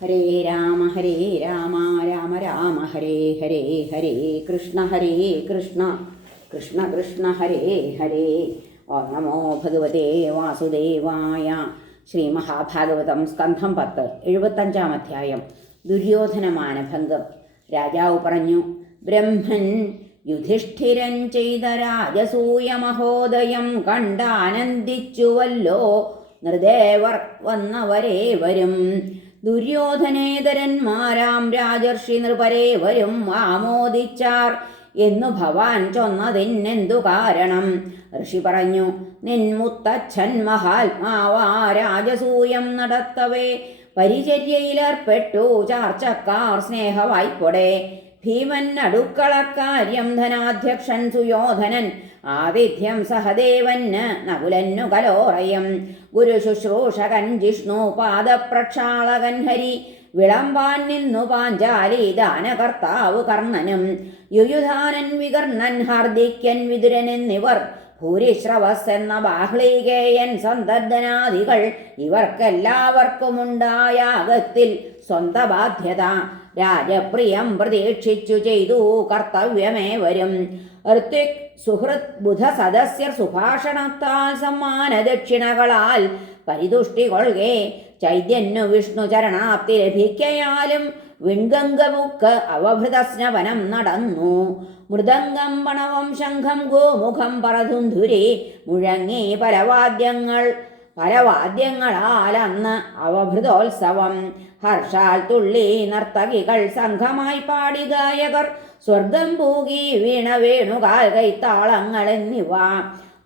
ഹരേ രാമ ഹരേ രാമ രാമ രാമ ഹരേ ഹരേ ഹരേ കൃഷ്ണ ഹരേ കൃഷ്ണ കൃഷ്ണ കൃഷ്ണ ഹരേ ഹരേ. ഓ നമോ ഭഗവതേ വാസുദേവായ. ശ്രീ മഹാഭാഗവതം സ്കന്ധം പത്ത് എഴുപത്തഞ്ചാം അധ്യായം. ദുര്യോധന മാനഭംഗം രാജാവ് പറഞ്ഞു ബ്രഹ്മൻ യുധിഷ്ഠിരൻ ചെയ്ത രാജസൂയ മഹോദയം കണ്ടാനന്ദിച്ചുവല്ലോ. നൃദേവർ വന്നവരേ വരും ദുര്യോധനേതരന്മാരാം രാജർഷി നൃപരേ വരും ആമോദിച്ചാർ എന്നു ഭവാൻ ചൊന്നതിനെന്തു കാരണം? ഋഷി പറഞ്ഞു നിൻ മുത്തച്ഛൻ മഹാത്മാവാ രാജസൂയം നടത്തവേ. പരിചര്യയിലേർപ്പെട്ടു ചാർച്ചക്കാർ സ്നേഹവായ്പൊടെ. ഭീമൻ അടുക്കളക്കാര്യം ധനാധ്യക്ഷൻ സുയോധനൻ. ആതിഥ്യം സഹദേവന് നകുലന്നു കലോറയം. ഗുരു ശുശ്രൂഷകൻ ജിഷ്ണു പാദപ്രക്ഷാളകൻ ഹരി. വിളമ്പാൻ നിന്നു പാഞ്ചാലി ദാനകർത്താവ് കർണനും. യുയുധാനൻ വികർണൻ ഹാർദിക്യൻ വിതുരൻ എന്നിവർ ഭൂരിശ്രവസ് എന്ന ബാഹ്ലീകേയൻ സന്തർദ്ധനാദികൾ ഇവർക്കെല്ലാവർക്കുമുണ്ടായ അകത്തിൽ സ്വന്ത ബാധ്യത രാജപ്രിയം പ്രതീക്ഷിച്ചു ചെയ്തു കർത്തവ്യമേ വരും. ഋത്വിക് സുഹൃത് ബുധ സദസ്യർ സുഭാഷണത്താൽ സമ്മാന ദക്ഷിണകളാൽ പരിതുഷ്ടി ചൈത്യന്നു വിഷ്ണു ചരണാപ്തി ലഭിക്കയാലും വിൺഗംഗമുക്ക് അവഭൃതസ്നവനം നടന്നു. മൃദംഗം പണവം ശംഖം ഗോമുഖം പറതുന്ധുരി മുഴങ്ങി പരവാദ്യങ്ങൾ പരവാദ്യങ്ങളാലന്ന് അവഭൃതോത്സവം. ഹർഷാൽ തുള്ളി നർത്തകികൾ സംഘമായി പാടി ഗായകർ സ്വർഗം പൂകി വീണ വേണുകാൽ കൈത്താളങ്ങൾ എന്നിവ.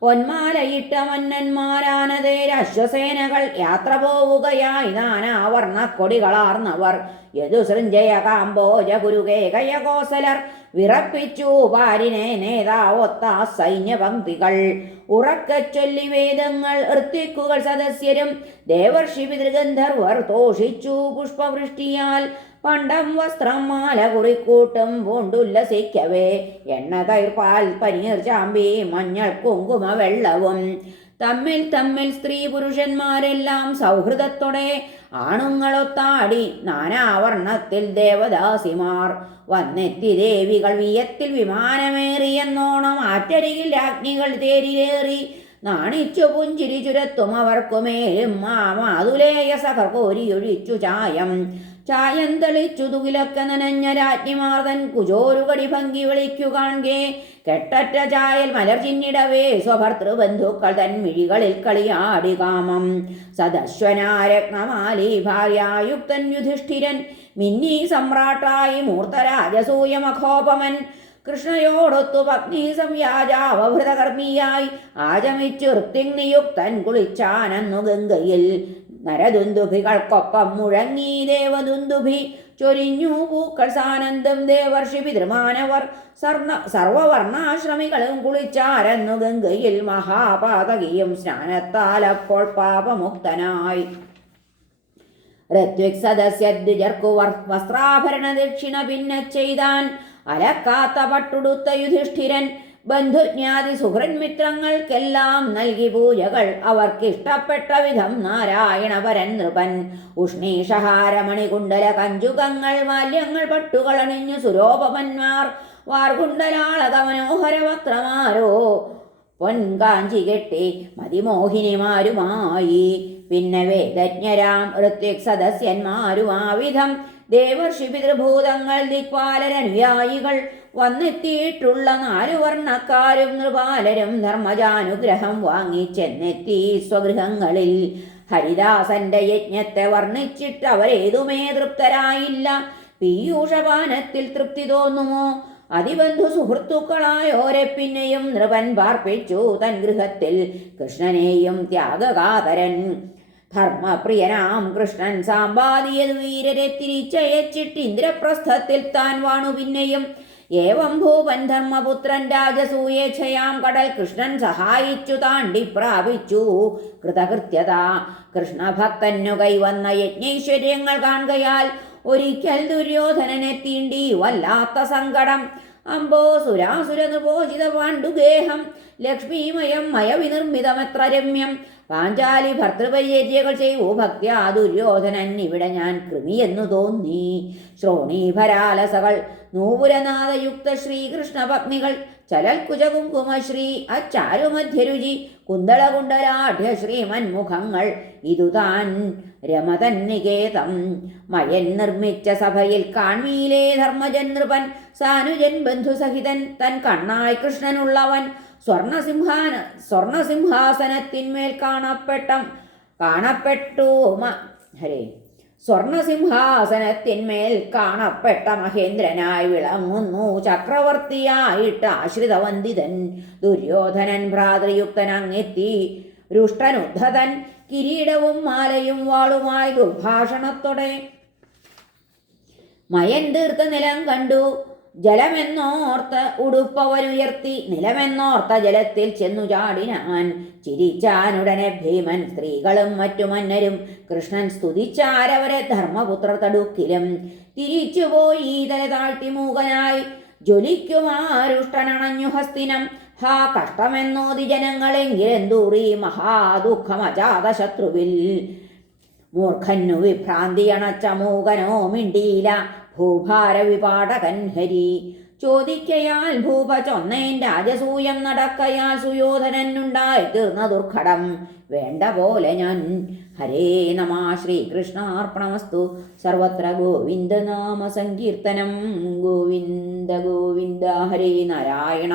പൊന്മാലയിട്ട മന്നന്മാരാനതേ അശ്വസേനകൾ യാത്ര പോവുകയായി. നാനാവർണ കൊടികളാർന്നവർ യദുസൃഞ്ജയ കാമ്പോജ ഗുരുകേകയ കോസലർ വിറപ്പിച്ചു. പാരിനെ നേതാവൊത്ത സൈന്യപംക്തികൾ ഉറക്കച്ചൊല്ലി വേദങ്ങൾ ഋത്വിക്കുകൾ സദസ്യരും ദേവർഷി പിതൃഗന്ധർവർ തോഷിച്ചു പുഷ്പവൃഷ്ടിയാൽ പണ്ടം വസ്ത്രം മാല കുറിക്കൂട്ടും പൂണ്ടുല്ലസിക്കവേ എണ്ണ തൈർപ്പാൽ പനീർ ചാമ്പി മഞ്ഞൾ കുങ്കുമ വെള്ളവും തമ്മിൽ തമ്മിൽ സ്ത്രീ പുരുഷന്മാരെല്ലാം സൗഹൃദത്തോടെ ആണുങ്ങളൊത്താടി നാനാവർണത്തിൽ ദേവദാസിമാർ. വന്നെത്തി ദേവികൾ വിയത്തിൽ വിമാനമേറിയെന്നോണം ആറ്റരികിൽ രാജ്ഞികൾ തേരിലേറി. നാണിച്ചു പുഞ്ചിരി ചുരത്തും അവർക്കുമേലും മാമാതുലേയ മാതുലേയ സഖർ കോരിയൊഴിച്ചു ചായം. ചായം തെളിച്ചു തുകിലൊക്കെ നനഞ്ഞ രാജ്ഞിമാർതൻ കുജോരുകടി ഭംഗി വിളിക്കു കാണേ കെട്ടറ്റ ചായൽ മലർ ചിന്നിടവേ സ്വഭർത്തൃബന്ധുക്കൾ തൻ മിഴികളിൽ കളിയാടി കാമം. സദശ്വനാരത്നമാലി ഭാര്യായുക്തൻ യുധിഷ്ഠിരൻ മിന്നി സമ്രാട്ടായി മൂർത്തരാജസൂയമഖോപമൻ കൃഷ്ണയോടൊത്തു പത്നി സംയാജാവഭൃതകർമ്മിയായി ആചമിച്ചു നിയുക്തൻ കുളിച്ചാനന്നു ഗംഗയിൽ. നരദുന്ദുഭികൾക്കൊപ്പം മുഴങ്ങി ദേവദുന്ദുഭി ചൊരിഞ്ഞു പൂക്കൾ സാനന്ദം ദേവർഷി പിതൃമാനവർ സർണ സർവവർണാശ്രമികളും കുളിച്ചാരന്നു ഗംഗയിൽ. മഹാപാതകിയും സ്നാനത്താൽ അപ്പോൾ പാപമുക്തനായി. ഋത്വിക് സദസ്യദ്വിജർക്കു വസ്ത്രാഭരണ ദക്ഷിണ പിന്നെ ചെയ്താൻ അലക്കാത്ത പട്ടുടുത്ത യുധിഷ്ഠിരൻ ബന്ധുജ്ഞാതി സുഹൃന്മിത്രങ്ങൾക്കെല്ലാം നൽകി പൂജകൾ അവർക്കിഷ്ടപ്പെട്ട വിധം നാരായണപരൻ നൃപൻ. ഉഷ്ണീഷഹാരമണികുണ്ടല കഞ്ചുകങ്ങൾ മാല്യങ്ങൾ പട്ടുകൾ അണിഞ്ഞു സുരോപമന്മാർ. വാർകുണ്ടലാളക മനോഹര വക്രമാരോ പൊൻകാഞ്ചി കെട്ടി മതിമോഹിനിമാരുമായി. പിന്നെ വേദജ്ഞരാം ഋത്വിക് സദസ്യന്മാരും ആവിധം ദേവർഷി പിതൃഭൂതങ്ങൾ ദിക്പാലരനുയായികൾ വന്നെത്തിയിട്ടുള്ള നാലു വർണക്കാരും നൃപാലരും ധർമ്മജാനുഗ്രഹം വാങ്ങിച്ചെന്നെത്തി സ്വഗൃഹങ്ങളിൽ. ഹരിദാസന്റെ യജ്ഞത്തെ വർണിച്ചിട്ട് അവരേതുമേ തൃപ്തരായില്ല. പീയൂഷപാനത്തിൽ തൃപ്തി തോന്നുമോ? അതിബന്ധു സുഹൃത്തുക്കളായോരെ പിന്നെയും നൃപൻ പാർപ്പിച്ചു തൻ ഗൃഹത്തിൽ. കൃഷ്ണനെയും ത്യാഗകാതരൻ ധർമ്മപ്രിയനാം കൃഷ്ണൻ സാമ്പാദിയത് വീരരെ തിരിച്ചയച്ചിട്ട് ഇന്ദ്രപ്രസ്ഥത്തിൽ താൻ വാണു പിന്നെയും. ഏവം ഭൂപൻ ധർമ്മപുത്രൻ രാജസൂയേച്ഛയാം കടൽ കൃഷ്ണൻ സഹായിച്ചു താണ്ടി പ്രാപിച്ചു കൃതകൃത്യത കൃഷ്ണഭക്തനു കൈവന്ന യജ്ഞൈശ്വര്യങ്ങൾ കാണുകയാൽ ഒരിക്കൽ ദുര്യോധനനെ തീണ്ടി വല്ലാത്ത സങ്കടം. അമ്പോ സുരാസുര നിർവോചിത പാണ്ഡുഗേഹം. ലക്ഷ്മീമയം മയവിനിർമ്മിതമെത്ര രമ്യം. പാഞ്ചാലി ഭർത്തൃപരിചര്യകൾ ചെയ്യൂ ഭക്ത്യാ ദുര്യോധനൻ. ഇവിടെ ഞാൻ കൃമിയെന്നു തോന്നി. ശ്രോണീഭരാലസകൾ. നൂപുരനാഥയുക്ത ശ്രീകൃഷ്ണ പത്നികൾ ചലൽ കുജകുങ്കുമ ശ്രീ അച്ചാരുമധ്യരുചി. കുന്തളകുണ്ടലാഢ്യ ശ്രീമന്മുഖങ്ങൾ. ഇതുതാൻ രമതൻ നികേതം മയൻ നിർമ്മിച്ച സഭയിൽ കാൺമീലേ ധർമ്മജൻ നൃപൻ സാനുജൻ ബന്ധുസഹിതൻ തൻ കണ്ണായി കൃഷ്ണനുള്ളവൻ സ്വർണസിംഹാന സ്വർണസിംഹാസനത്തിന്മേൽ കാണപ്പെട്ട കാണപ്പെട്ടു ഹരേ. സ്വർണസിംഹാസനത്തിന്മേൽ കാണപ്പെട്ട മഹേന്ദ്രനായി വിളങ്ങുന്നു. ചക്രവർത്തിയായിട്ട് ആശ്രിതവന്ദിതൻ ദുര്യോധനൻ ഭ്രാതൃയുക്തൻ അങ്ങെത്തി. രുഷ്ടനുദ്ധതൻ കിരീടവും മാലയും വാളുമായി ദുർഭാഷണത്തോടെ മയൻ തീർത്ത നിലം കണ്ടു. ജലമെന്നോർത്ത് ഉടുപ്പവനുയർത്തി നിലമെന്നോർത്ത ജലത്തിൽ ചെന്നു ചാടിനാൻ ചിരിച്ചാനുടനെ ഭീമൻ സ്ത്രീകളും മറ്റു മന്നരും കൃഷ്ണൻ സ്തുതിച്ചാരവരെ ധർമ്മപുത്ര തടുക്കിലും. തിരിച്ചുപോയി തല താഴ്ത്തി മൂകനായി ജ്വലിക്കുമാരുഷ്ടനണഞ്ഞു ഹസ്തിനം. ഹാ കഷ്ടമെന്നോതി ജനങ്ങളെങ്കിലെന്തൂറി മഹാദുഃഖമജാത ശത്രുവിൽ മൂർഖന്നു വിഭ്രാന്തി അണച്ച മൂകനോ മിണ്ടിയില ഭൂഭാര വിപാടകൻ ഹരി. ചോദിക്കയാൽ ഭൂപ ചൊന്നേൻ രാജസൂയം നടക്കയാൽ സുയോധനനുണ്ടായി തീർന്ന ദുർഘടം. വേണ്ട പോലെ ഞാൻ ഹരേ നമ ശ്രീകൃഷ്ണാർപ്പണമസ്തു. സർവത്ര ഗോവിന്ദ നാമ സങ്കീർത്തനം. ഗോവിന്ദ ഗോവിന്ദ ഹരേ നാരായണ.